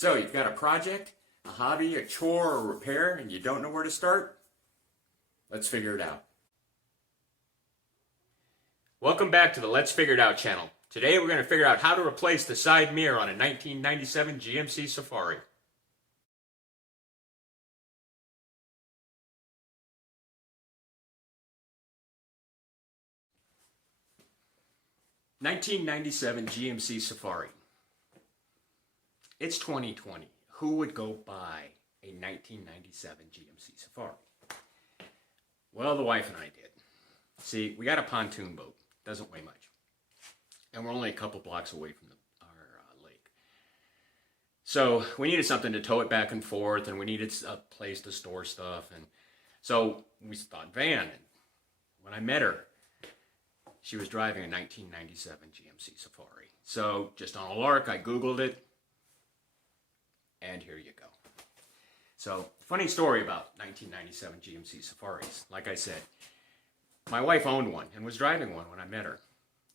So you've got a project, a hobby, a chore, or a repair, and you don't know where to start? Let's figure it out. Welcome back to the Let's Figure It Out channel. Today we're going to figure out how to replace the side mirror on a 1997 GMC Safari. '97 GMC Safari. It's 2020. Who would go buy a 1997 GMC Safari? Well, the wife and I did. See, we got a pontoon boat. Doesn't weigh much. And we're only a couple blocks away from our lake. So we needed something to tow it back and forth, and we needed a place to store stuff. And so we thought van. And when I met her, she was driving a 1997 GMC Safari. So just on a lark, I Googled it. And here you go. So, funny story about 1997 GMC Safaris. Like I said, my wife owned one and was driving one when I met her.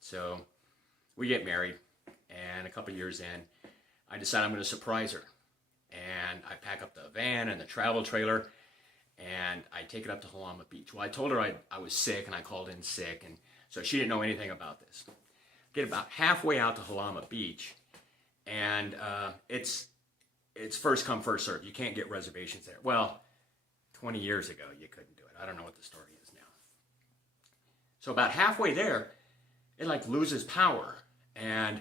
So, we get married, and a couple years in, I decide I'm going to surprise her. And I pack up the van and the travel trailer, and I take it up to Halama Beach. Well, I told her I was sick, and I called in sick, and so she didn't know anything about this. Get about halfway out to Halama Beach, and it's first come, first serve. You can't get reservations there. Well, 20 years ago, you couldn't do it. I don't know what the story is now. So about halfway there, it like loses power. And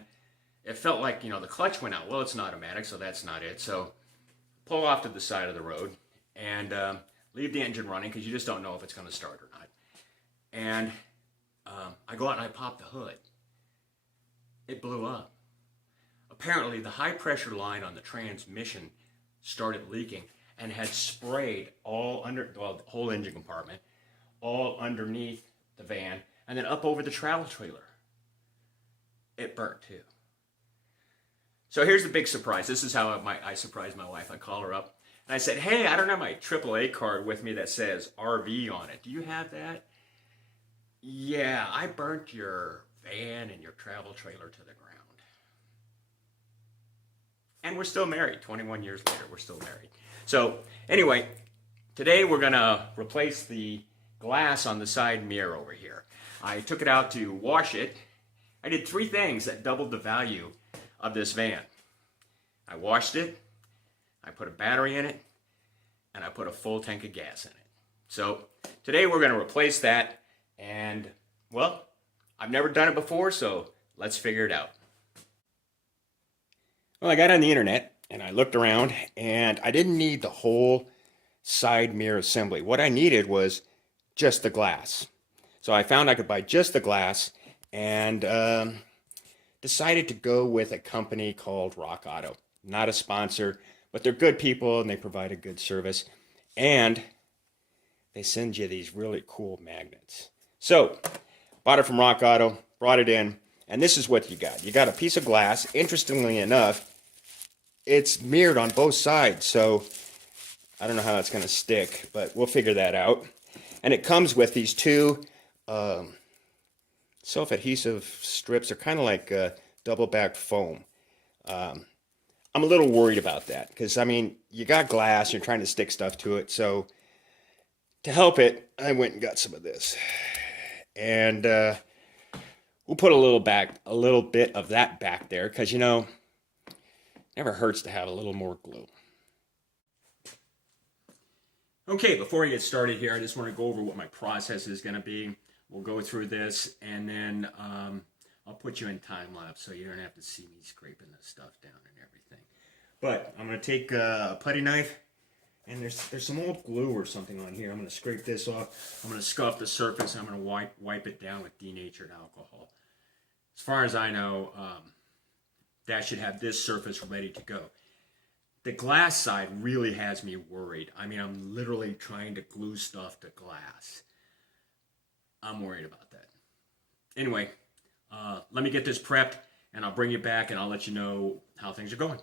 it felt like, the clutch went out. Well, it's an automatic, so that's not it. So pull off to the side of the road and leave the engine running because you just don't know if it's going to start or not. And I go out and I pop the hood. It blew up. Apparently, the high-pressure line on the transmission started leaking and had sprayed all under, well, the whole engine compartment, all underneath the van, and then up over the travel trailer. It burnt, too. So here's the big surprise. This is how I surprised my wife. I call her up, and I said, hey, I don't have my AAA card with me that says RV on it. Do you have that? Yeah, I burnt your van and your travel trailer to the ground. And we're still married. 21 years later, we're still married. So anyway, today we're going to replace the glass on the side mirror over here. I took it out to wash it. I did 3 things that doubled the value of this van. I washed it, I put a battery in it, and I put a full tank of gas in it. So today we're going to replace that. And, well, I've never done it before, so let's figure it out. Well, I got on the internet and I looked around and I didn't need the whole side mirror assembly. What I needed was just the glass. So I found I could buy just the glass and decided to go with a company called Rock Auto. Not a sponsor, but they're good people and they provide a good service. And they send you these really cool magnets. So, bought it from Rock Auto, brought it in, and this is what you got. You got a piece of glass. Interestingly enough, it's mirrored on both sides, so I don't know how that's going to stick, but we'll figure that out. And it comes with these 2 self-adhesive strips. They're kind of like double-backed foam. I'm a little worried about that because, you got glass, you're trying to stick stuff to it, so to help it, I went and got some of this. And we'll put a little bit of that back there because, never hurts to have a little more glue. Okay, before we get started here, I just want to go over what my process is going to be. We'll go through this, and then I'll put you in time lapse so you don't have to see me scraping this stuff down and everything. But I'm going to take a putty knife, and there's some old glue or something on here. I'm going to scrape this off. I'm going to scuff the surface, and I'm going to wipe it down with denatured alcohol. As far as I know, that should have this surface ready to go. The glass side really has me worried. I'm literally trying to glue stuff to glass. I'm worried about that. Anyway, let me get this prepped, and I'll bring you back, and I'll let you know how things are going.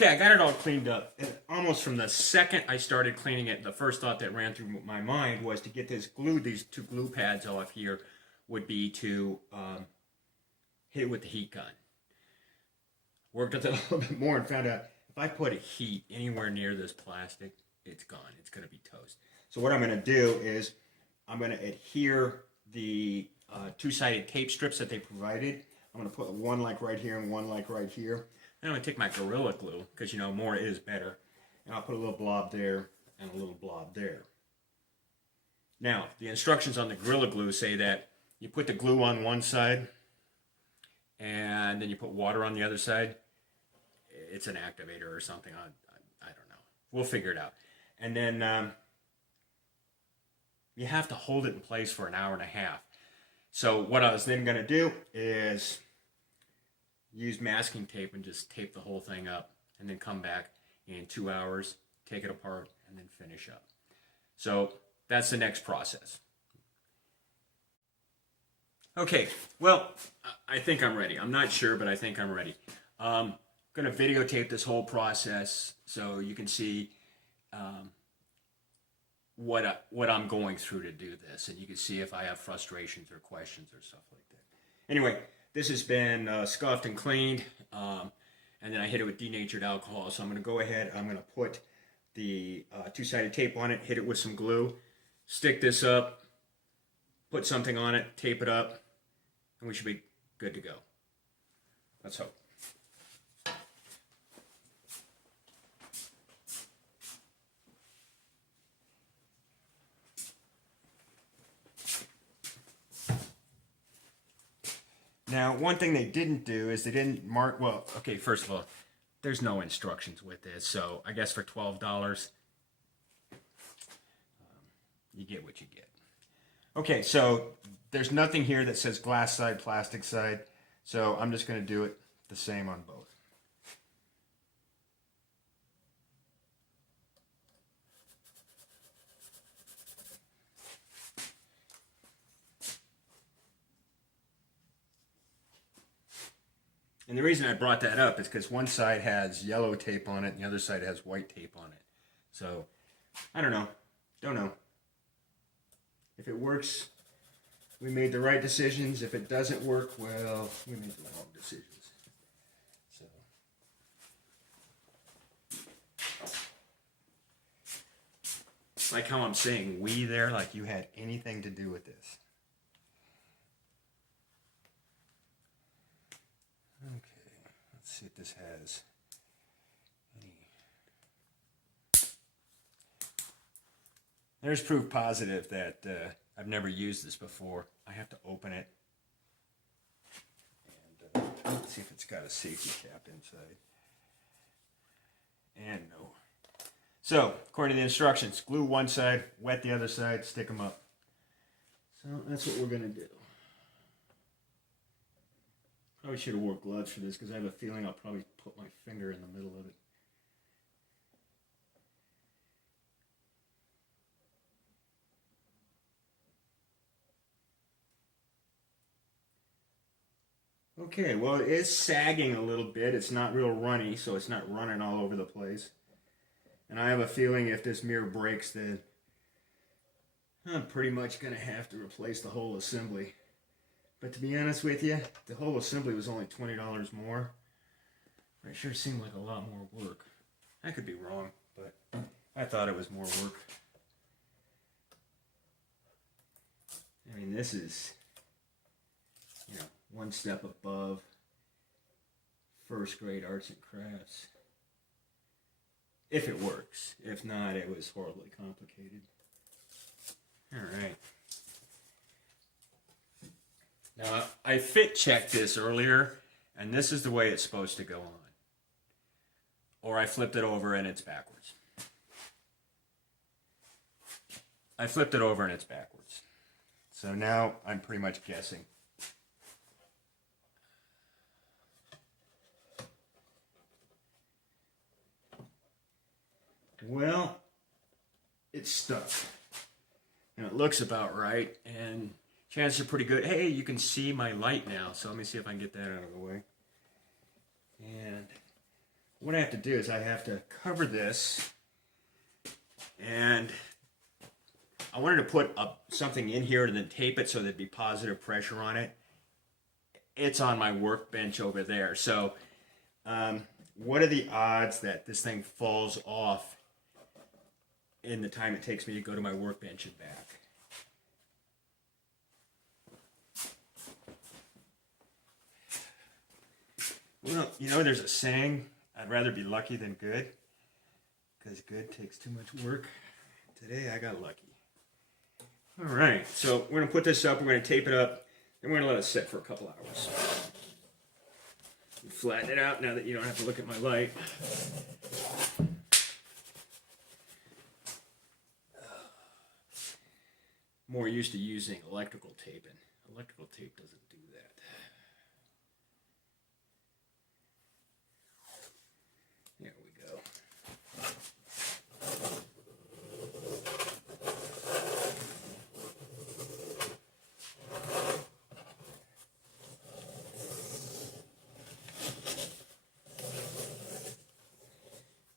Okay, I got it all cleaned up. And almost from the second I started cleaning it, the first thought that ran through my mind was to get this glue, these two glue pads off here, would be to hit it with the heat gun. Worked on it a little bit more and found out if I put a heat anywhere near this plastic, it's gone. It's going to be toast. So what I'm going to do is I'm going to adhere the two-sided tape strips that they provided. I'm going to put one like right here and one like right here. And I'm going to take my Gorilla Glue, because you know more is better. And I'll put a little blob there and a little blob there. Now, the instructions on the Gorilla Glue say that you put the glue on one side and then you put water on the other side. It's an activator or something. I don't know. We'll figure it out. And then you have to hold it in place for an hour and a half. So what I was then going to do is use masking tape and just tape the whole thing up and then come back in 2 hours, take it apart, and then finish up. So that's the next process. Okay, well, I think I'm ready. I'm not sure, but I think I'm ready. I'm going to videotape this whole process so you can see what I'm going through to do this, and you can see if I have frustrations or questions or stuff like that. Anyway, this has been scuffed and cleaned, and then I hit it with denatured alcohol. So I'm going to go ahead, I'm going to put the two-sided tape on it, hit it with some glue, stick this up, put something on it, tape it up, and we should be good to go. Let's hope. Now, one thing they didn't do is they didn't mark, well, okay, first of all, there's no instructions with this, so I guess for $12, you get what you get. Okay, so there's nothing here that says glass side, plastic side, so I'm just going to do it the same on both. And the reason I brought that up is because one side has yellow tape on it and the other side has white tape on it. So, I don't know. Don't know. If it works, we made the right decisions. If it doesn't work, well, we made the wrong decisions. So, like how I'm saying we there, like you had anything to do with this. Okay, let's see if this has any. There's proof positive that I've never used this before. I have to open it and let's see if it's got a safety cap inside. And no. So, according to the instructions, glue one side, wet the other side, stick them up. So that's what we're going to do. Probably should have wore gloves for this because I have a feeling I'll probably put my finger in the middle of it. Okay, well it is sagging a little bit. It's not real runny, so it's not running all over the place. And I have a feeling if this mirror breaks, then I'm pretty much going to have to replace the whole assembly. But to be honest with you, the whole assembly was only $20 more. It sure seemed like a lot more work. I could be wrong, but I thought it was more work. I mean, this is, you know, one step above first grade arts and crafts. If it works. If not, it was horribly complicated. All right. Now, I fit checked this earlier, and this is the way it's supposed to go on. Or I flipped it over and it's backwards. I flipped it over and it's backwards. So now I'm pretty much guessing. Well, it's stuck. And it looks about right, and chances are pretty good. Hey, you can see my light now, so let me see if I can get that out of the way. And what I have to do is I have to cover this, and I wanted to put something in here and then tape it so there'd be positive pressure on it. It's on my workbench over there. So what are the odds that this thing falls off in the time it takes me to go to my workbench and back? Well, you know, there's a saying, I'd rather be lucky than good, because good takes too much work. Today I got lucky. All right, so we're going to put this up, we're going to tape it up, and we're going to let it sit for a couple hours. Flatten it out now that you don't have to look at my light. More used to using electrical tape, and electrical tape doesn't do that. There we go.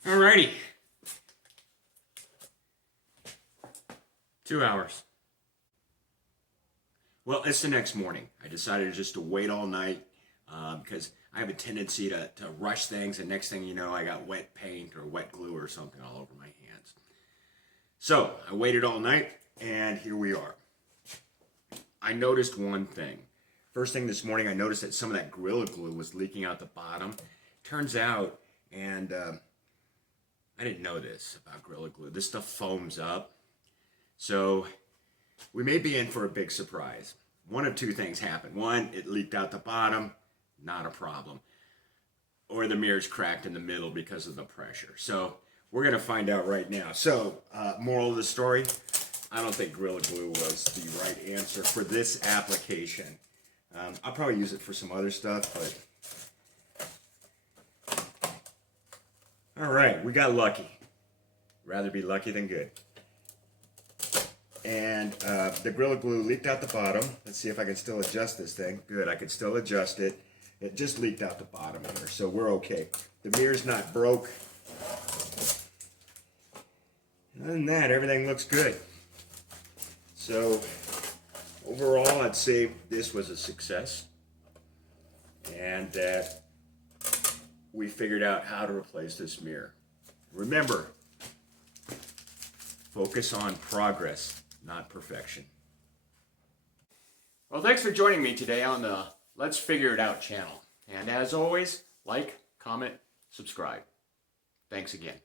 Alrighty. 2 hours. Well, it's the next morning. I decided just to wait all night because I have a tendency to rush things, and next thing you know, I got wet paint or wet glue or something all over my hands. So I waited all night, and here we are. I noticed one thing. First thing this morning, I noticed that some of that Gorilla Glue was leaking out the bottom. Turns out, and I didn't know this about Gorilla Glue, this stuff foams up. So we may be in for a big surprise. One of two things happened. One, it leaked out the bottom, not a problem. Or the mirror's cracked in the middle because of the pressure. So we're going to find out right now. So, moral of the story, I don't think Gorilla Glue was the right answer for this application. I'll probably use it for some other stuff, but... All right, we got lucky. Rather be lucky than good. And the Gorilla Glue leaked out the bottom. Let's see if I can still adjust this thing. Good, I can still adjust it. It just leaked out the bottom here, so we're okay. The mirror's not broke. Other than that, everything looks good. So overall, I'd say this was a success, and that we figured out how to replace this mirror. Remember, focus on progress, not perfection. Well, thanks for joining me today on the Let's Figure It Out channel. And as always, like, comment, subscribe. Thanks again.